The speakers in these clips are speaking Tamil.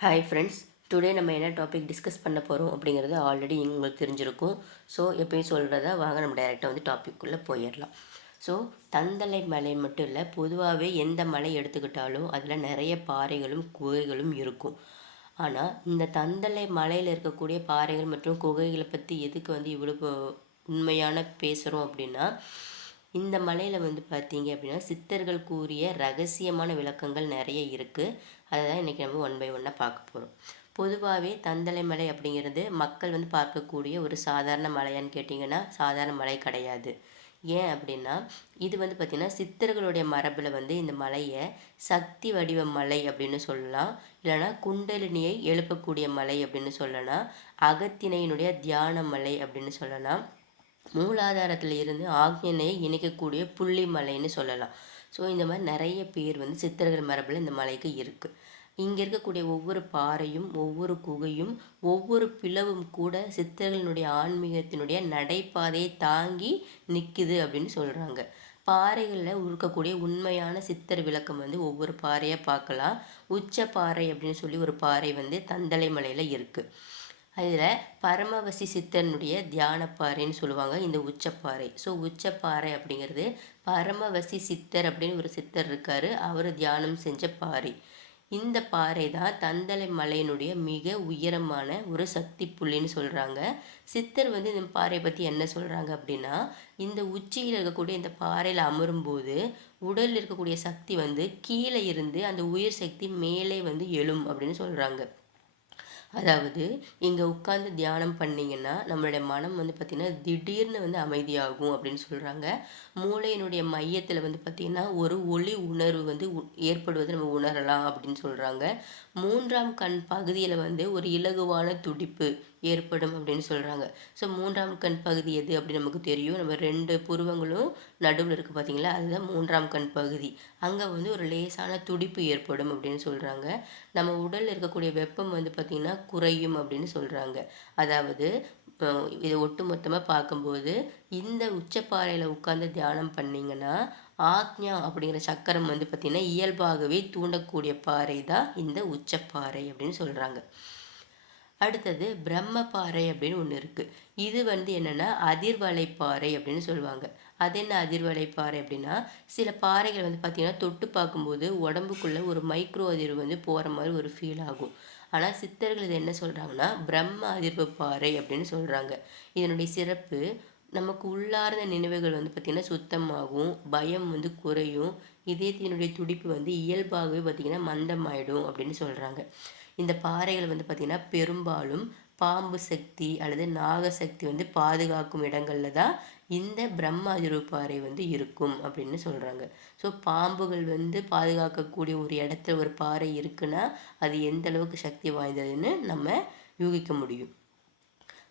ஹாய் ஃப்ரெண்ட்ஸ் டுடே நம்ம என்ன டாபிக் டிஸ்கஸ் பண்ண போகிறோம் அப்படிங்கிறது ஆல்ரெடி உங்களுக்கு தெரிஞ்சிருக்கும். ஸோ எப்பயும் சொல்கிறத வாங்க நம்ம டைரெக்டாக வந்து டாப்பிக்குள்ளே போயிடலாம். ஸோ தந்தலை மலை மட்டும் இல்லை பொதுவாகவே எந்த மலை எடுத்துக்கிட்டாலும் அதில் நிறைய பாறைகளும் குகைகளும் இருக்கும். ஆனால் இந்த தந்தலை மலையில் இருக்கக்கூடிய பாறைகள் மற்றும் குகைகளை பற்றி எதுக்கு வந்து இவ்வளோ உண்மையான பேசுகிறோம் அப்படின்னா இந்த மலையில் வந்து பார்த்தீங்க அப்படின்னா சித்தர்கள் கூறிய ரகசியமான விளக்கங்கள் நிறைய இருக்குது அதை தான் இன்றைக்கி நம்ம ஒன் பை ஒன்னாக பார்க்க போகிறோம் பொதுவாகவே தந்தலை மலை அப்படிங்கிறது மக்கள் வந்து பார்க்கக்கூடிய ஒரு சாதாரண மலையான்னு கேட்டிங்கன்னா சாதாரண மலை கிடையாது. ஏன் அப்படின்னா இது வந்து பார்த்திங்கன்னா சித்தர்களுடைய மரபில் வந்து இந்த மலையை சக்தி வடிவ மலை அப்படின்னு சொல்லலாம். இல்லைனா குண்டலினியை எழுப்பக்கூடிய மலை அப்படின்னு சொல்லலாம். அகத்தினையினுடைய தியான மலை அப்படின்னு சொல்லலாம். மூலாதாரத்தில் இருந்து ஆக்ஞனையை இணைக்கக்கூடிய புள்ளி மலைன்னு சொல்லலாம். ஸோ இந்த மாதிரி நிறைய பேர் வந்து சித்தர்கள் மரபில் இந்த மலைக்கு இருக்குது இங்கே இருக்கக்கூடிய ஒவ்வொரு பாறையும் ஒவ்வொரு குகையும் ஒவ்வொரு பிளவும் கூட சித்தர்களினுடைய ஆன்மீகத்தினுடைய நடைபாதையை தாங்கி நிற்குது அப்படின்னு சொல்கிறாங்க பாறைகளில் இருக்கக்கூடிய உண்மையான சித்தர் விளக்கம் வந்து ஒவ்வொரு பாறையாக பார்க்கலாம். உச்ச பாறை அப்படின்னு சொல்லி ஒரு பாறை வந்து தந்தலை மலையில் இருக்குது அதில் பரமவசி சித்தனுடைய தியானப்பாறைன்னு சொல்லுவாங்க இந்த உச்சப்பாறை. ஸோ உச்சப்பாறை அப்படிங்கிறது பரமவசி சித்தர் அப்படின்னு ஒரு சித்தர் இருக்கார். அவர் தியானம் செஞ்ச பாறை. இந்த பாறை தான் தந்தலை மலையினுடைய மிக உயரமான ஒரு சக்தி புள்ளின்னு சொல்கிறாங்க சித்தர் வந்து இந்த பாறையை பற்றி என்ன சொல்கிறாங்க அப்படின்னா இந்த உச்சியில் இருக்கக்கூடிய இந்த பாறையில் அமரும்போது உடலில் இருக்கக்கூடிய சக்தி வந்து கீழே இருந்து அந்த உயிர் சக்தி மேலே வந்து எழும் அப்படின்னு சொல்கிறாங்க அதாவது இங்கே உட்காந்து தியானம் பண்ணிங்கன்னா நம்மளுடைய மனம் வந்து பார்த்திங்கன்னா திடீர்னு வந்து அமைதியாகும் அப்படின்னு சொல்கிறாங்க மூளையினுடைய மையத்தில் வந்து பார்த்திங்கன்னா ஒரு ஒளி உணர்வு வந்து ஏற்படுவதை நம்ம உணரலாம் அப்படின்னு சொல்கிறாங்க மூன்றாம் கண் பகுதியில் வந்து ஒரு இலகுவான துடிப்பு ஏற்படும் அப்படின்னு சொல்கிறாங்க ஸோ மூன்றாம் கண் பகுதி எது அப்படின்னு நமக்கு தெரியும். நம்ம ரெண்டு புருவங்களும் நடுவில் இருக்குது பார்த்தீங்களா அதுதான் மூன்றாம் கண் பகுதி. அங்கே வந்து ஒரு லேசான துடிப்பு ஏற்படும் அப்படின்னு சொல்கிறாங்க நம்ம உடலில் இருக்கக்கூடிய வெப்பம் வந்து பார்த்திங்கன்னா குறையும் அப்படின்னு சொல்கிறாங்க அதாவது இதை ஒட்டு மொத்தமாக பார்க்கும்போது இந்த உச்சப்பாறையில் உட்காந்து தியானம் பண்ணிங்கன்னா ஆக்ஞா அப்படிங்கிற சக்கரம் வந்து பார்த்திங்கன்னா இயல்பாகவே தூண்டக்கூடிய பாறை தான் இந்த உச்சப்பாறை அப்படின்னு சொல்கிறாங்க அடுத்தது பிரம்மபாறை அப்படின்னு ஒன்று இருக்குது இது வந்து என்னென்னா அதிர்வலைப்பாறை அப்படின்னு சொல்லுவாங்க. அது என்ன அதிர்வலைப்பாறை அப்படின்னா சில பாறைகள் வந்து பார்த்திங்கன்னா தொட்டு பார்க்கும்போது உடம்புக்குள்ளே ஒரு மைக்ரோ அதிர்வு வந்து போகிற மாதிரி ஒரு ஃபீல் ஆகும். ஆனால் சித்தர்கள் இது என்ன சொல்கிறாங்கன்னா பிரம்ம அதிர்வு பாறை அப்படின்னு சொல்கிறாங்க இதனுடைய சிறப்பு நமக்கு உள்ளார்ந்த நினைவுகள் வந்து பார்த்திங்கன்னா சுத்தமாகும் பயம் வந்து குறையும் இதயத்தினுடைய துடிப்பு வந்து இயல்பாகவே பார்த்திங்கன்னா மந்தமாயிடும் அப்படின்னு சொல்கிறாங்க இந்த பாறைகள் வந்து பார்த்திங்கன்னா பெரும்பாலும் பாம்பு சக்தி அல்லது நாகசக்தி வந்து பாதுகாக்கும் இடங்களில் தான் இந்த பிரம்மாதிரு பாறை வந்து இருக்கும் அப்படின்னு சொல்கிறாங்க ஸோ பாம்புகள் வந்து பாதுகாக்கக்கூடிய ஒரு இடத்துல ஒரு பாறை இருக்குன்னா அது எந்த அளவுக்கு சக்தி வாய்ந்ததுன்னு நம்ம யூகிக்க முடியும்.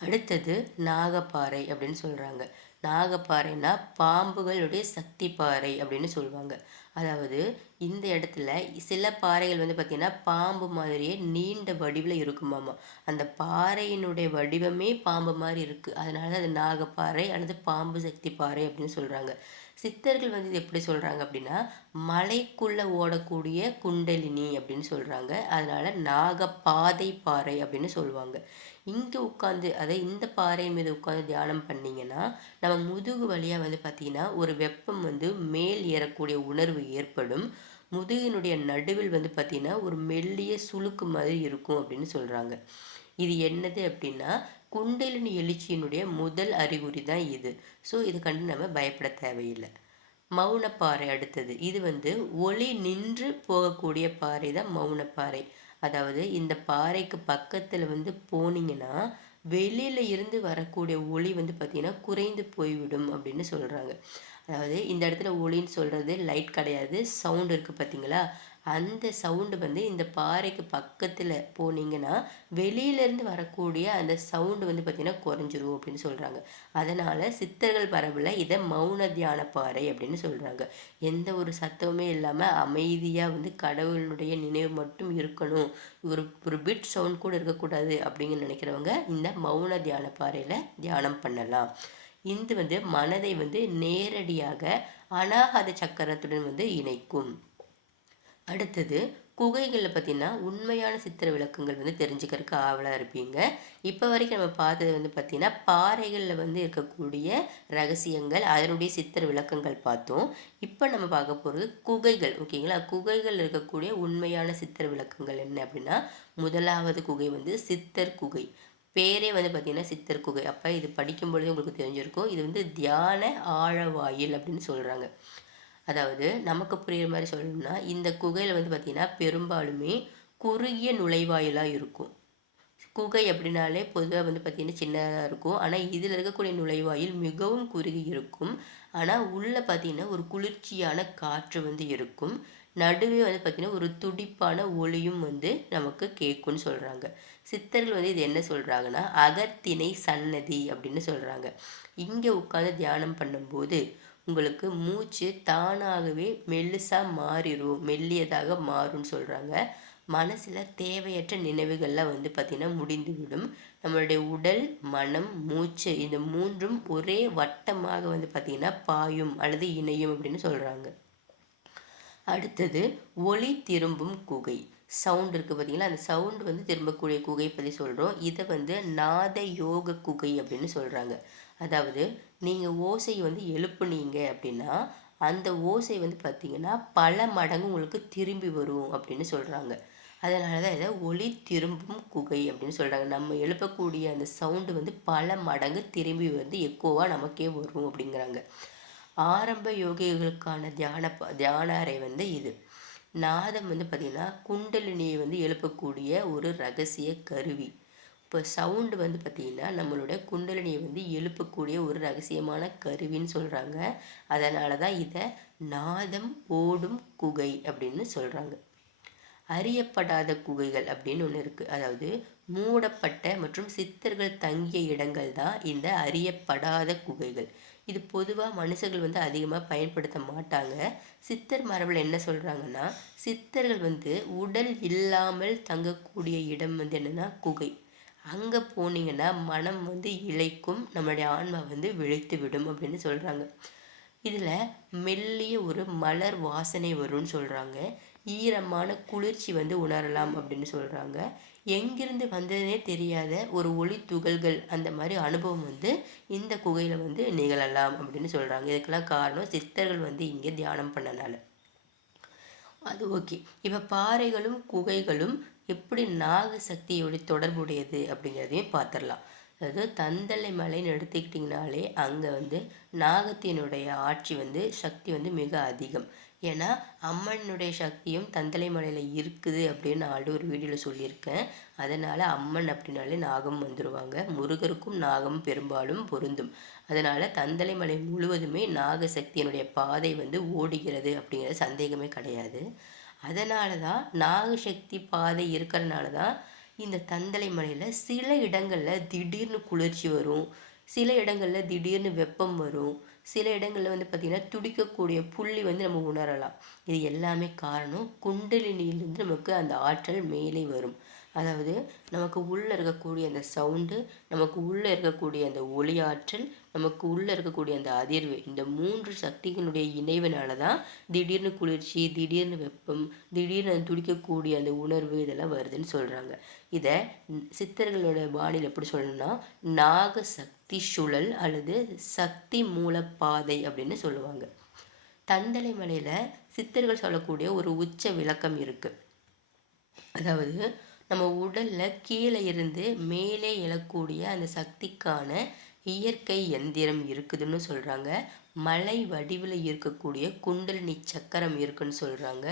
அடுத்தது நாகப்பாறை அப்படின்னு சொல்கிறாங்க நாகப்பாறைனா பாம்புகளுடைய சக்தி பாறை அப்படின்னு சொல்லுவாங்க. அதாவது இந்த இடத்துல சில பாறைகள் வந்து பார்த்திங்கன்னா பாம்பு மாதிரியே நீண்ட வடிவில் இருக்குமாமா. அந்த பாறையினுடைய வடிவமே பாம்பு மாதிரி இருக்குது அதனால அது நாகப்பாறை அல்லது பாம்பு சக்தி பாறை அப்படின்னு சொல்கிறாங்க சித்தர்கள் வந்து இது எப்படி சொல்கிறாங்க அப்படின்னா மலைக்குள்ளே ஓடக்கூடிய குண்டலினி அப்படின்னு சொல்கிறாங்க அதனால் நாகப்பாதை பாறை அப்படின்னு சொல்லுவாங்க. இங்கே உட்காந்து அதை இந்த பாறை மீது உட்காந்து தியானம் பண்ணிங்கன்னா நம்ம முதுகு வழியாக வந்து பார்த்திங்கன்னா ஒரு வெப்பம் வந்து மேல் ஏறக்கூடிய உணர்வு ஏற்படும். முதுகினுடைய நடுவில் வந்து பார்த்திங்கன்னா ஒரு மெல்லிய சுளுக்கு மாதிரி இருக்கும் அப்படின்னு சொல்கிறாங்க இது என்னது அப்படின்னா குண்டலினி எழுச்சியினுடைய முதல் அறிகுறி தான் இது. ஸோ இது கண்டு நம்ம பயப்பட தேவையில்லை. மௌனப்பாறை அடுத்தது. இது வந்து ஒளி நின்று போகக்கூடிய பாறை தான் மௌனப்பாறை. அதாவது இந்த பாறைக்கு பக்கத்தில் வந்து போனீங்கன்னா வெளியில் இருந்து வரக்கூடிய ஒளி வந்து பார்த்திங்கன்னா குறைந்து போய்விடும் அப்படின்னு சொல்கிறாங்க அதாவது இந்த இடத்துல ஒளின்னு சொல்கிறது லைட் கிடையாது. சவுண்ட் இருக்குது பார்த்தீங்களா அந்த சவுண்டு வந்து இந்த பாறைக்கு பக்கத்தில் போனீங்கன்னா வெளியிலேருந்து வரக்கூடிய அந்த சவுண்டு வந்து பார்த்திங்கன்னா குறைஞ்சிரும் அப்படின்னு சொல்கிறாங்க அதனால் சித்தர்கள் பரவில் இதை மௌன தியான பாறை அப்படின்னு சொல்கிறாங்க எந்த ஒரு சத்தமுமே இல்லாமல் அமைதியாக வந்து கடவுளுடைய நினைவு மட்டும் இருக்கணும். ஒரு ஒரு பிட் சவுண்ட் கூட இருக்கக்கூடாது அப்படின்னு நினைக்கிறவங்க இந்த மௌன தியான பாறையில் தியானம் பண்ணலாம். இது வந்து மனதை வந்து நேரடியாக அனாகத சக்கரத்துடன் வந்து இணைக்கும். அடுத்தது குகைகளில் பார்த்தீங்கன்னா உண்மையான சித்திர விளக்கங்கள் வந்து தெரிஞ்சுக்கிறதுக்கு ஆவலாக இருப்பீங்க. இப்போ வரைக்கும் நம்ம பார்த்தது வந்து பார்த்திங்கன்னா பாறைகளில் வந்து இருக்கக்கூடிய ரகசியங்கள் அதனுடைய சித்திர விளக்கங்கள் பார்த்தோம். இப்போ நம்ம பார்க்க போகிறது குகைகள் ஓகேங்களா? குகைகள் இருக்கக்கூடிய உண்மையான சித்திர விளக்கங்கள் என்ன அப்படின்னா முதலாவது குகை வந்து சித்தர் குகை. பேரே வந்து பார்த்திங்கன்னா சித்தர் குகை. அப்போ இது படிக்கும் பொழுது உங்களுக்கு தெரிஞ்சிருக்கும். இது வந்து தியான ஆழவாயில் அப்படின்னு சொல்கிறாங்க அதாவது நமக்கு புரியுற மாதிரி சொல்லணும்னா இந்த குகையில் வந்து பார்த்திங்கன்னா பெரும்பாலுமே குறுகிய நுழைவாயிலாக இருக்கும். குகை அப்படின்னாலே பொதுவாக வந்து பார்த்திங்கன்னா சின்னதாக இருக்கும். ஆனால் இதில் இருக்கக்கூடிய நுழைவாயில் மிகவும் குறுகி இருக்கும். ஆனால் உள்ளே பார்த்திங்கன்னா ஒரு குளிர்ச்சியான காற்று வந்து இருக்கும். நடுவே வந்து பார்த்திங்கன்னா ஒரு துடிப்பான ஒளியும் வந்து நமக்கு கேட்கும்னு சொல்கிறாங்க சித்தர்கள் வந்து இது என்ன சொல்கிறாங்கன்னா அகத்திணை சன்னதி அப்படின்னு சொல்கிறாங்க இங்கே உட்காந்து தியானம் பண்ணும்போது உங்களுக்கு மூச்சு தானாகவே மெல்லுசாக மாறிடும் மெல்லியதாக மாறும்னு சொல்கிறாங்க மனசில் தேவையற்ற நினைவுகள்லாம் வந்து பார்த்திங்கன்னா முடிந்துவிடும். நம்மளுடைய உடல் மனம் மூச்சு இந்த மூன்றும் ஒரே வட்டமாக வந்து பார்த்திங்கன்னா பாயும் அல்லது இணையும் அப்படின்னு சொல்கிறாங்க அடுத்தது ஒளி திரும்பும் குகை. சவுண்ட் இருக்குது பார்த்திங்கன்னா அந்த சவுண்ட் வந்து திரும்பக்கூடிய குகை பற்றி சொல்கிறோம் இதை வந்து நாத யோக குகை அப்படின்னு சொல்கிறாங்க அதாவது நீங்கள் ஓசை வந்து எழுப்புனீங்க அப்படின்னா அந்த ஓசை வந்து பார்த்திங்கன்னா பல மடங்கு உங்களுக்கு திரும்பி வரும் அப்படின்னு சொல்கிறாங்க அதனால தான் இதை ஒளி திரும்பும் குகை அப்படின்னு சொல்கிறாங்க நம்ம எழுப்பக்கூடிய அந்த சவுண்டு வந்து பல மடங்கு திரும்பி வந்து எக்கோவாக நமக்கே வரும் அப்படிங்கிறாங்க. ஆரம்ப யோகிகளுக்கான தியான தியான அறை வந்து இது. நாதம் வந்து பார்த்திங்கன்னா குண்டலினியை வந்து எழுப்பக்கூடிய ஒரு ரகசிய கருவி. இப்போ சவுண்டு வந்து பார்த்திங்கன்னா நம்மளோட குண்டலினியை வந்து எழுப்பக்கூடிய ஒரு ரகசியமான கருவின்னு சொல்கிறாங்க அதனால தான் இதை நாதம் ஓடும் குகை அப்படின்னு சொல்கிறாங்க அறியப்படாத குகைகள் அப்படின்னு ஒன்று இருக்குது அதாவது மூடப்பட்ட மற்றும் சித்தர்கள் தங்கிய இடங்கள் தான் இந்த அறியப்படாத குகைகள். இது பொதுவாக மனுஷர்கள் வந்து அதிகமாக பயன்படுத்த மாட்டாங்க. சித்தர் மரபில் என்ன சொல்கிறாங்கன்னா சித்தர்கள் வந்து உடல் இல்லாமல் தங்கக்கூடிய இடம் வந்து என்னென்னா குகை. அங்கே போனீங்கன்னா மனம் வந்து இழைக்கும் நம்மளுடைய ஆன்மா வந்து விழித்து விடும் அப்படின்னு சொல்கிறாங்க இதில் மெல்லிய ஒரு மலர் வாசனை வரும்னு சொல்கிறாங்க ஈரமான குளிர்ச்சி வந்து உணரலாம் அப்படின்னு சொல்கிறாங்க எங்கிருந்து வந்ததுனே தெரியாத ஒரு ஒளி துகள்கள் அந்த மாதிரி அனுபவம் வந்து இந்த குகையில் வந்து நிகழலாம் அப்படின்னு சொல்கிறாங்க இதுக்கெல்லாம் காரணம் சித்தர்கள் வந்து இங்கே தியானம் பண்ணனால. அது ஓகே இப்போ பாறைகளும் குகைகளும் எப்படி நாக சக்தியோட தொடர்புடையது அப்படிங்கிறதையும் பார்த்துடலாம். அதாவது தந்தலை மலைன்னு எடுத்துக்கிட்டிங்கனாலே அங்கே வந்து நாகத்தினுடைய ஆட்சி வந்து சக்தி வந்து மிக அதிகம். ஏன்னா அம்மனுடைய சக்தியும் தந்தலை மலையில் இருக்குது அப்படின்னு நான் ஆல்ரெடி ஒரு வீடியோவில் சொல்லியிருக்கேன். அதனால் அம்மன் அப்படின்னாலே நாகம் வந்துடுவாங்க முருகருக்கும் நாகம் பெரும்பாலும் பொருந்தும். அதனால் தந்தலை மலை முழுவதுமே நாக சக்தியினுடைய பாதை வந்து ஓடுகிறது அப்படிங்கிறது சந்தேகமே கிடையாது. அதனால தான் நாகசக்தி பாதை இருக்கிறனால தான் இந்த தந்தலை மலையில் சில இடங்களில் திடீர்னு குளிர்ச்சி வரும் சில இடங்களில் திடீர்னு வெப்பம் வரும் சில இடங்களில் வந்து பார்த்திங்கன்னா துடிக்கக்கூடிய புள்ளி வந்து நம்ம உணரலாம். இது எல்லாமே காரணம் குண்டலினியிலேருந்து நமக்கு அந்த ஆற்றல் மேலே வரும். அதாவது நமக்கு உள்ளே இருக்கக்கூடிய அந்த சவுண்டு நமக்கு உள்ளே இருக்கக்கூடிய அந்த ஒளி ஆற்றல் நமக்கு உள்ளே இருக்கக்கூடிய அந்த அதிர்வு இந்த மூன்று சக்திகளுடைய இணைவினால தான் திடீர்னு குளிர்ச்சி திடீர்னு வெப்பம் திடீர்னு துடிக்கக்கூடிய அந்த உணர்வு இதெல்லாம் வருதுன்னு சொல்கிறாங்க இதை சித்தர்களோட பாணியில் எப்படி சொல்லணும்னா நாக சக்தி சுழல் அல்லது சக்தி மூலப்பாதை அப்படின்னு சொல்லுவாங்க. தந்தலை மலையில் சித்தர்கள் சொல்லக்கூடிய ஒரு உச்ச விளக்கம் இருக்குது அதாவது நம்ம உடலில் கீழே இருந்து மேலே எழக்கூடிய அந்த சக்திக்கான இயற்கை எந்திரம் இருக்குதுன்னு சொல்கிறாங்க மலை வடிவில் இருக்கக்கூடிய குண்டலினி சக்கரம் இருக்குன்னு சொல்கிறாங்க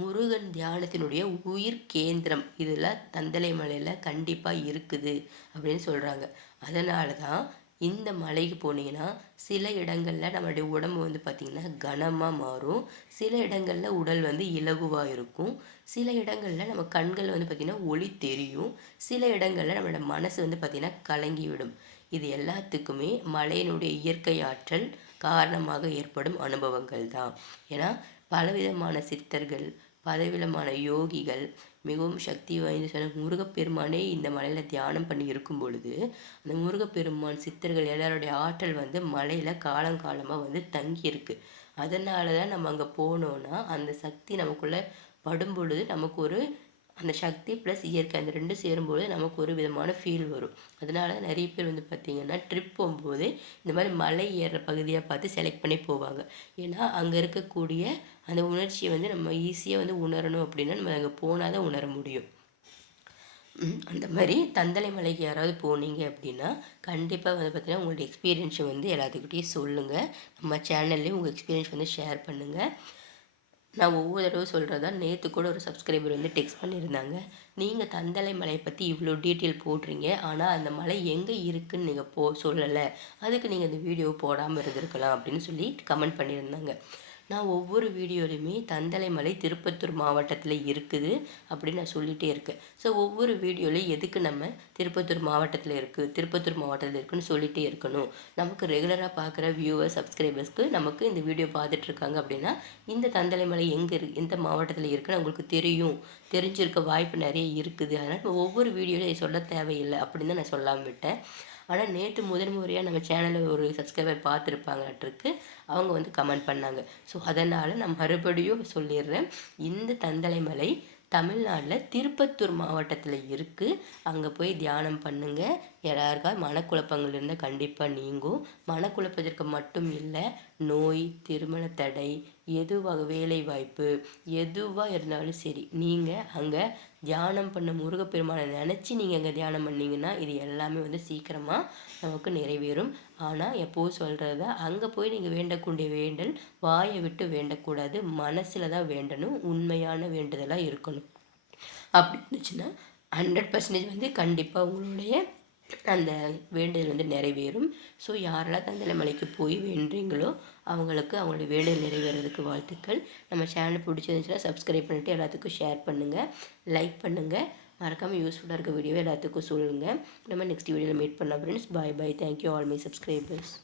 முருகன் தியானத்தினுடைய உயிர் கேந்திரம். இதில் தந்தலை மலையில் கண்டிப்பாக இருக்குது அப்படின்னு சொல்கிறாங்க அதனால தான் இந்த மலைக்கு போனீங்கன்னா சில இடங்களில் நம்மளுடைய உடம்பு வந்து பார்த்திங்கன்னா கனமாக மாறும். சில இடங்களில் உடல் வந்து இலகுவாக இருக்கும். சில இடங்களில் நம்ம கண்கள் வந்து பார்த்திங்கன்னா ஒளி தெரியும். சில இடங்களில் நம்மளோட மனசு வந்து பார்த்திங்கன்னா கலங்கி விடும் இது எல்லாத்துக்குமே மலையினுடைய இயற்கை ஆற்றல் காரணமாக ஏற்படும் அனுபவங்கள் தான். ஏன்னா பலவிதமான சித்தர்கள் பலவிதமான யோகிகள் மிகவும் சக்தி வாய்ந்த சொன்ன முருகப்பெருமானே இந்த மலையில் தியானம் பண்ணி இருக்கும் பொழுது அந்த முருகப்பெருமான் சித்தர்கள் எல்லாருடைய ஆற்றல் வந்து மலையில் காலங்காலமாக வந்து தங்கியிருக்கு. அதனால தான் நம்ம அங்கே போனோன்னா அந்த சக்தி நமக்குள்ளே படும் பொழுது நமக்கு ஒரு அந்த சக்தி ப்ளஸ் இயற்கை அந்த ரெண்டும் சேரும்போது நமக்கு ஒரு விதமான ஃபீல் வரும். அதனால நிறைய பேர் வந்து பார்த்திங்கன்னா ட்ரிப் போகும்போது இந்த மாதிரி மலை ஏறுற பகுதியாக பார்த்து செலக்ட் பண்ணி போவாங்க. ஏன்னா அங்கே இருக்கக்கூடிய அந்த உணர்ச்சியை வந்து நம்ம ஈஸியாக வந்து உணரணும் அப்படின்னா நம்ம அங்கே போனால் தான் உணர முடியும். அந்த மாதிரி தந்தலை மலைக்கு யாராவது போனீங்க அப்படின்னா கண்டிப்பாக வந்து பார்த்தீங்கன்னா உங்களோட எக்ஸ்பீரியன்ஸை வந்து எல்லாத்துக்கிட்டேயும் சொல்லுங்கள் நம்ம சேனல்லையும் உங்கள் எக்ஸ்பீரியன்ஸ் வந்து ஷேர் பண்ணுங்கள் நான் ஒவ்வொரு தடவை சொல்கிறதா நேற்று கூட ஒரு சப்ஸ்கிரைபர் வந்து டெக்ஸ்ட் பண்ணியிருந்தாங்க. நீங்கள் தந்தலை மலையை பற்றி இவ்வளோ டீட்டெயில் போடுறீங்க. ஆனால் அந்த மலை எங்கே இருக்குதுன்னு நீங்கள் போ சொல்லலை. அதுக்கு நீங்கள் இந்த வீடியோ போடாமல் இருந்திருக்கலாம் அப்படின்னு சொல்லி கமெண்ட் பண்ணியிருந்தாங்க. நான் ஒவ்வொரு வீடியோலையுமே தந்தலை மலை திருப்பத்தூர் மாவட்டத்தில் இருக்குது அப்படின்னு நான் சொல்லிகிட்டே இருக்கேன். ஸோ ஒவ்வொரு வீடியோலையும் எதுக்கு நம்ம திருப்பத்தூர் மாவட்டத்தில் இருக்குது திருப்பத்தூர் மாவட்டத்தில் இருக்குன்னு சொல்லிகிட்டே இருக்கணும். நமக்கு ரெகுலராக பார்க்குற வியூவர் சப்ஸ்கிரைபர்ஸ்க்கு நமக்கு இந்த வீடியோ பார்த்துட்ருக்காங்க அப்படின்னா இந்த தந்தலை மலை எங்கே இரு எந்த மாவட்டத்தில் இருக்குன்னு அவங்களுக்கு தெரியும். தெரிஞ்சிருக்க வாய்ப்பு நிறைய இருக்குது. அதனால் நம்ம ஒவ்வொரு வீடியோலையும் சொல்ல தேவையில்லை அப்படின்னு தான் நான் சொல்லாமல் விட்டேன். ஆனால் நேற்று முதன் முறையாக நம்ம சேனலில் ஒரு சப்ஸ்கிரைபர் பார்த்துருப்பாங்கட்டுருக்கு அவங்க வந்து கமெண்ட் பண்ணாங்க. ஸோ அதனால் நான் மறுபடியும் சொல்லிடுறேன். இந்த தந்தலை மலை தமிழ்நாட்டில் திருப்பத்தூர் மாவட்டத்தில் இருக்குது அங்கே போய் தியானம் பண்ணுங்கள் யாராருக்காவது மனக்குழப்பங்கள் இருந்தால் கண்டிப்பாக நீங்கும். மனக்குழப்பத்திற்கு மட்டும் இல்லை நோய் திருமண தடை எதுவாக வேலை வாய்ப்பு எதுவாக இருந்தாலும் சரி நீங்கள் அங்கே தியானம் பண்ண முருகப்பெருமானை நினச்சி நீங்கள் அங்கே தியானம் பண்ணீங்கன்னா இது எல்லாமே வந்து சீக்கிரமாக நமக்கு நிறைவேறும். ஆனால் எப்போது சொல்கிறத அங்கே போய் நீங்கள் வேண்டக்கூடிய வேண்டல் வாயை விட்டு வேண்டக்கூடாது. மனசில் தான் வேண்டணும். உண்மையான வேண்டுதலாக இருக்கணும். அப்படி இருந்துச்சுன்னா ஹண்ட்ரட் பர்சன்டேஜ் வந்து கண்டிப்பாக உங்களுடைய அந்த வேண்டுதல் வந்து நிறைவேறும். ஸோ யாரெல்லாம் தந்தலை மலைக்கு போய் வேண்டுறீங்களோ அவங்களுக்கு அவங்களுடைய வேண்டுதல் நிறைவேறதுக்கு வாழ்த்துக்கள். நம்ம சேனல் பிடிச்சிருந்துச்சுன்னா சப்ஸ்கிரைப் பண்ணிவிட்டு எல்லாத்துக்கும் ஷேர் பண்ணுங்கள் லைக் பண்ணுங்கள் மறக்காமல் யூஸ்ஃபுல்லாக இருக்க வீடியோ எல்லாத்துக்கும் சொல்லுங்கள் நம்ம நெக்ஸ்ட் வீடியோவில் மீட் பண்ணலாம் friends bye bye thank you all my subscribers